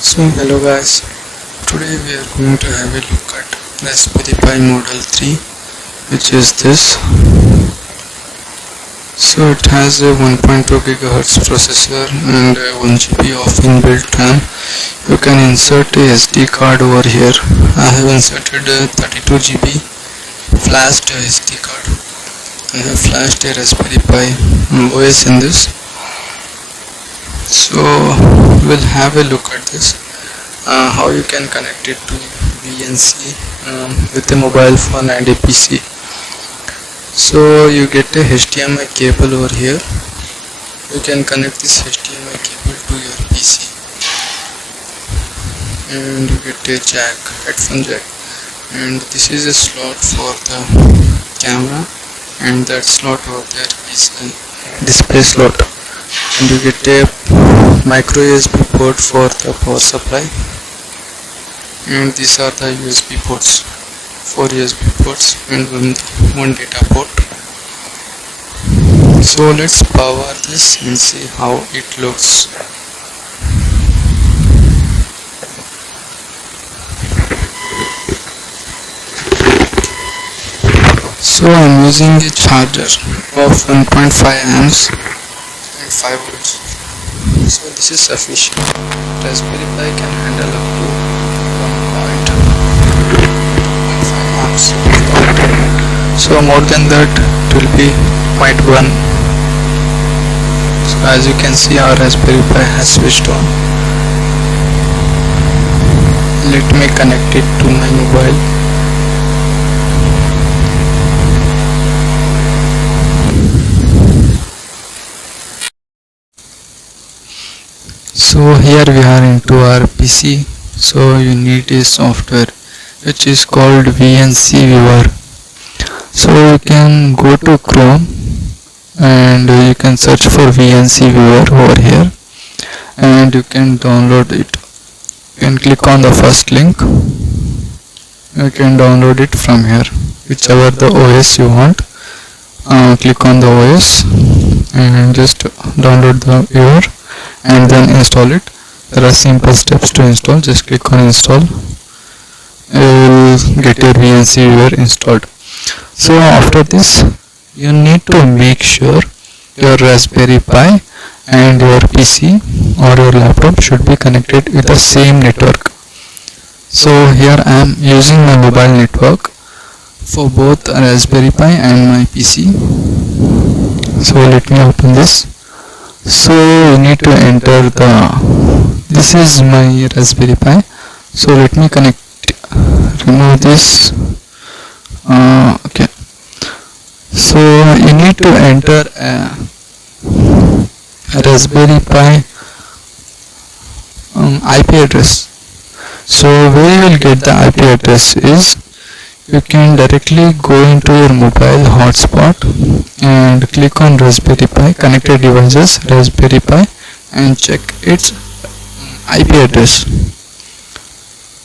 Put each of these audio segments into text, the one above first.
So hello guys, today we are going to have a look at Raspberry Pi Model 3, which is this. So it has a 1.2 GHz processor and 1 GB of inbuilt RAM. You can insert a SD card over here. I have inserted a 32 GB flashed SD card. I have flashed a Raspberry Pi OS in this. So we'll have a look at this, how you can connect it to VNC with a mobile phone and a PC. So you get a HDMI cable over here. You can connect this HDMI cable to your PC, and you get a jack, headphone jack, and this is a slot for the camera, and that slot over there is a display slot. And you get a micro USB port for the power supply, and these are the USB ports, 4 USB ports and one data port. So let's power this and see how it looks. So I'm using a charger of 1.5 amps 5 volts. So this is sufficient. Raspberry Pi can handle up to 1.5 amps. So more than that it will be 0.1. So as you can see, our Raspberry Pi has switched on. Let me connect it to my mobile. So here we are into our PC. So you need a software which is called VNC Viewer. So you can go to Chrome and you can search for VNC Viewer over here, and you can download it. You can click on the first link. You can download it from here, whichever the OS you want. Click on the OS and just download the viewer and then install it. There are simple steps to install. Just click on install. You will get your VNC viewer installed. So after this, you need to make sure your Raspberry Pi and your PC or your laptop should be connected with the same network. So here I am using my mobile network for both Raspberry Pi and my PC. So let me open this. So you need to enter this is my Raspberry Pi. So let me remove this. Okay. So you need to enter a Raspberry Pi IP address. So where you will get the IP address is, you can directly go into your mobile hotspot and click on Raspberry Pi, connected devices, Raspberry Pi, and check its IP address.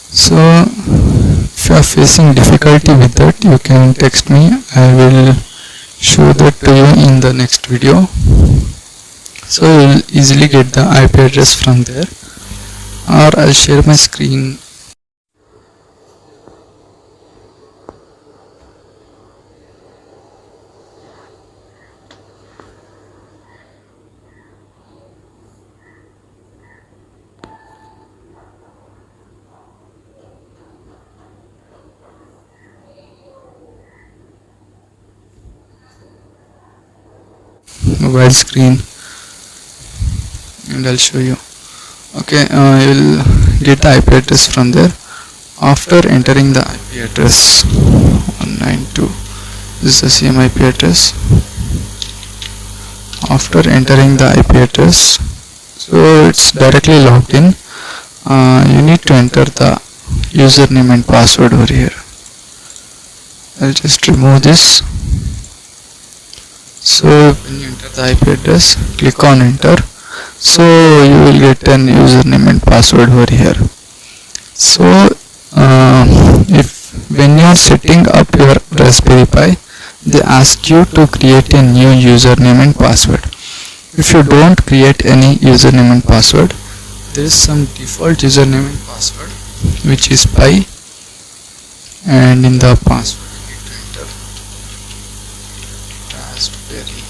So if you are facing difficulty with that, you can text me. I will show that to you in the next video. So you will easily get the IP address from there, or I'll share my screen. Mobile screen, and I'll show you. Okay, you will get the IP address from there. After entering the IP address 192, this is the same IP address. After entering the IP address, so it's directly logged in. You need to enter the username and password over here. I'll just remove this. So when you enter the IP address, click on enter. So you will get an username and password over here. So if when you are setting up your Raspberry Pi, they ask you to create a new username and password. If you don't create any username and password, there is some default username and password which is pi, and in the password you need to enter raspberry.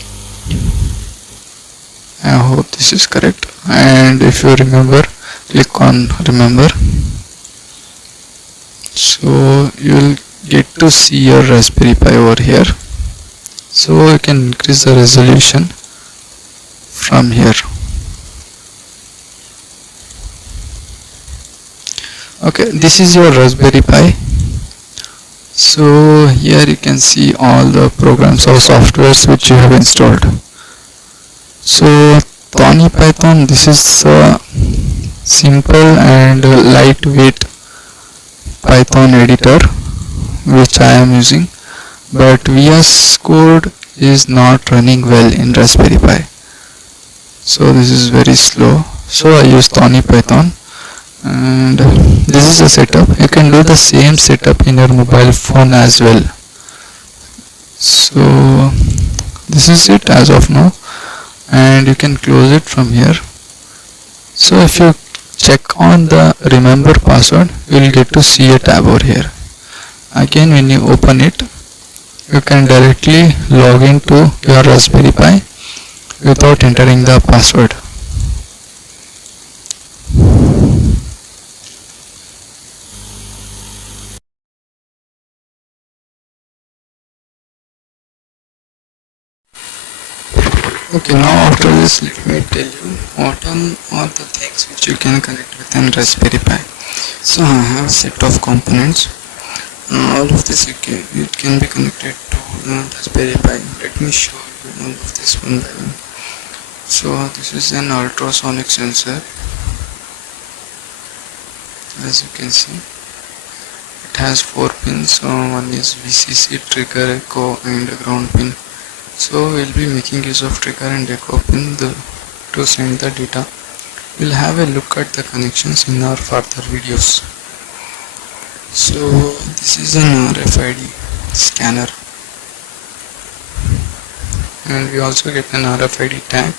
I hope this is correct, and if you remember, click on remember. So you will get to see your Raspberry Pi over here. So you can increase the resolution from here. Okay, this is your Raspberry Pi. So here you can see all the programs or softwares which you have installed. So Tony Python, this is a simple and lightweight Python editor which I am using, but VS Code is not running well in Raspberry Pi. So this is very slow. So I use Tony Python, and this is the setup. You can do the same setup in your mobile phone as well. So this is it as of now, and you can close it from here. So if you check on the remember password, you will get to see a tab over here. Again, when you open it, you can directly log into your Raspberry Pi without entering the password. Okay, now after this, let me tell you what are the things which you can connect with an Raspberry Pi. So I have a set of components. All of this it can be connected to Raspberry Pi. Let me show you all of this one by one. So this is an ultrasonic sensor. As you can see, it has 4 pins. One is VCC, trigger, echo, and a ground pin. So we'll be making use of trigger and echo pin to send the data. We'll have a look at the connections in our further videos. So this is an RFID scanner, and we also get an RFID tag.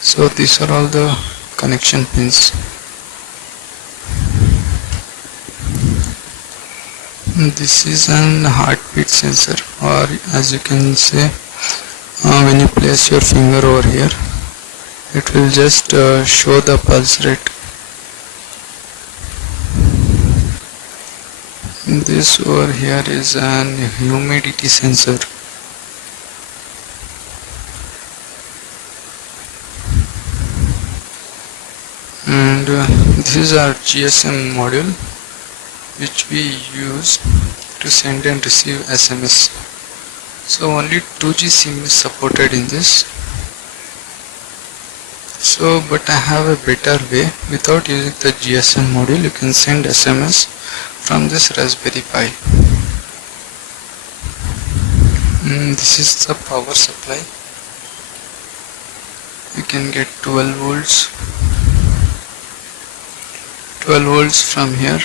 So these are all the connection pins. This is an heartbeat sensor, or as you can say, when you place your finger over here, it will just show the pulse rate. This over here is an humidity sensor. And this is our GSM module which we use to send and receive SMS. So only 2G SIM is supported in this. So but I have a better way. Without using the GSM module, you can send SMS from this Raspberry Pi. This is the power supply. You can get 12 volts from here,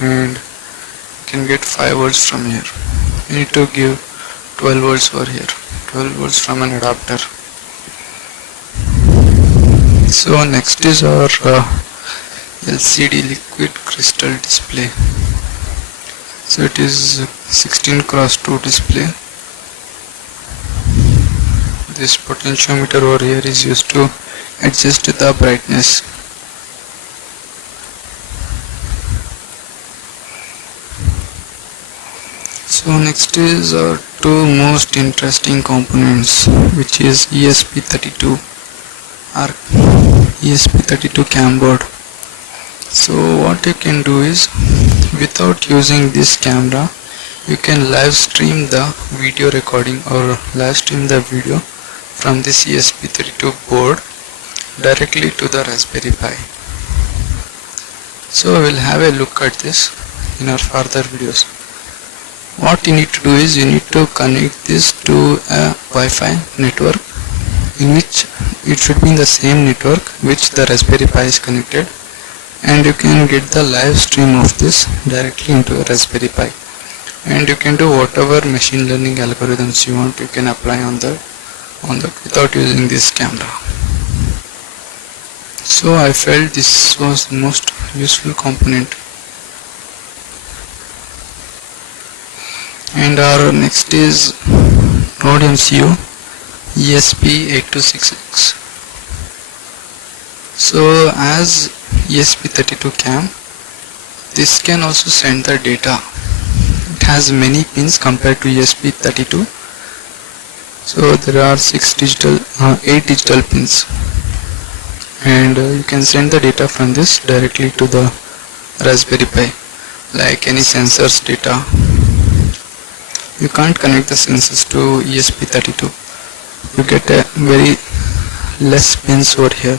and you can get 5 volts from here. You need to give 12 volts over here, 12 volts from an adapter. So next is our LCD liquid crystal display. So it is 16x2 display. This potentiometer over here is used to adjust the brightness. So next is our two most interesting components, which is esp32 or esp32 cam board. So what you can do is, without using this camera, you can live stream the video recording or live stream the video from this esp32 board directly to the Raspberry Pi. So we'll have a look at this in our further videos. What you need to do is, you need to connect this to a Wi-Fi network, in which it should be in the same network which the Raspberry Pi is connected, and you can get the live stream of this directly into a Raspberry Pi, and you can do whatever machine learning algorithms you want, you can apply on the without using this camera. So I felt this was the most useful component. And our next is Node MCU esp8266. So as esp32 can, this can also send the data. It has many pins compared to esp32. So there are 8 digital pins, and you can send the data from this directly to the Raspberry Pi, like any sensors data. You can't connect the sensors to esp32. You get a very less pins over here.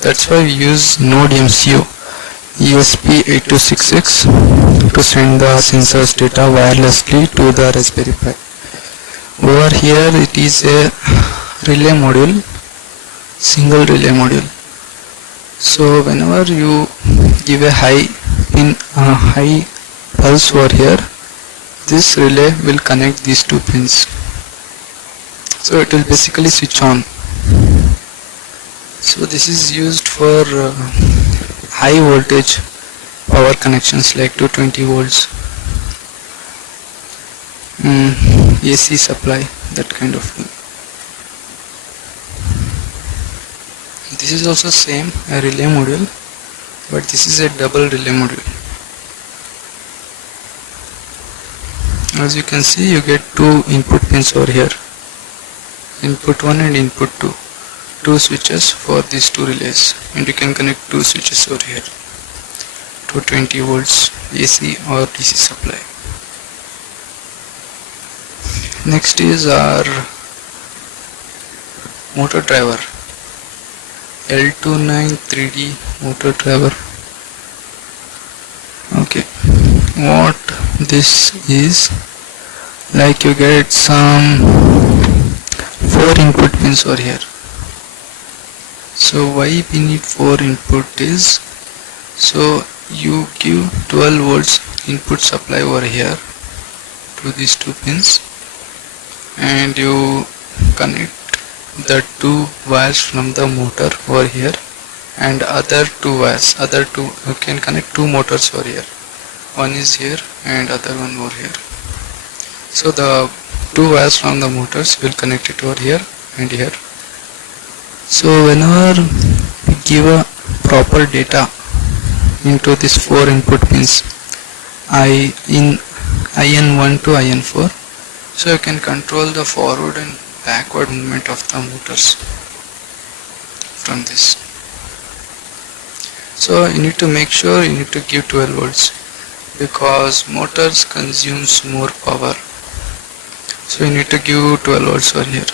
That's why we use Node MCU esp8266 to send the sensors data wirelessly to the Raspberry Pi. Over here it is a relay module, single relay module. So whenever you give a high pulse over here, this relay will connect these two pins. So it will basically switch on. So this is used for high voltage power connections like 220 volts, AC supply, that kind of thing. This is also same, a relay module, but this is a double relay module. As you can see, you get two input pins over here, input 1 and input 2, two switches for these two relays, and you can connect two switches over here, 220 volts AC or DC supply. Next is our motor driver, L293D motor driver. Okay, what this is, like you get some 4 input pins over here. So why we need 4 input is, so you give 12 volts input supply over here to these two pins, and you connect the 2 wires from the motor over here, and other 2 wires, you can connect 2 motors over here. One is here and other one over here. So the 2 wires from the motors will connect it over here and here. So whenever we give a proper data into these 4 input pins, in IN1 to IN4, so you can control the forward and backward movement of the motors from this. So you need to make sure you need to give 12 volts, because motors consumes more power. So you need to give 12 volts over here,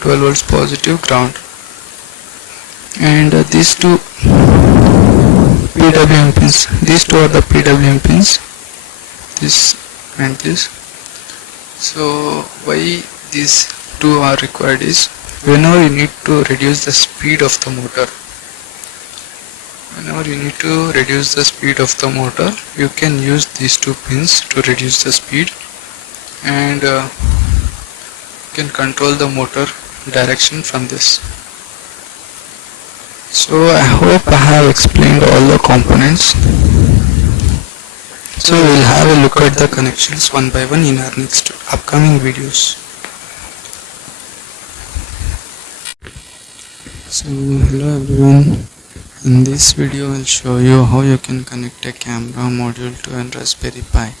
12 volts positive ground, and these two PWM pins, these two are the PWM pins, this and this. So why these two are required is, whenever you need to reduce the speed of the motor, you can use these two pins to reduce the speed, and you can control the motor direction from this. So I hope I have explained all the components. So we will have a look at the connections one by one in our next upcoming videos. So hello everyone, in this video I will show you how you can connect a camera module to a Raspberry Pi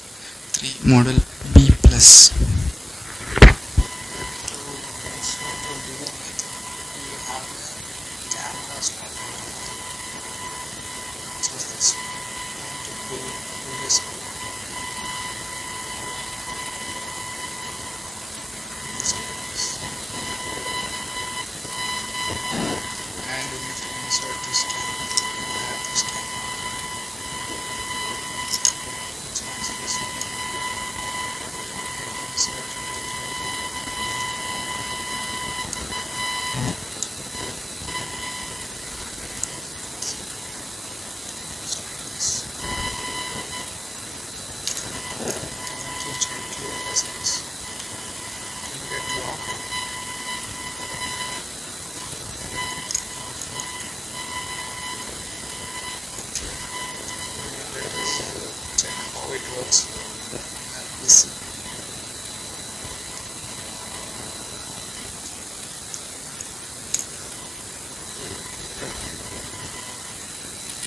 3 model B+. works on the PC.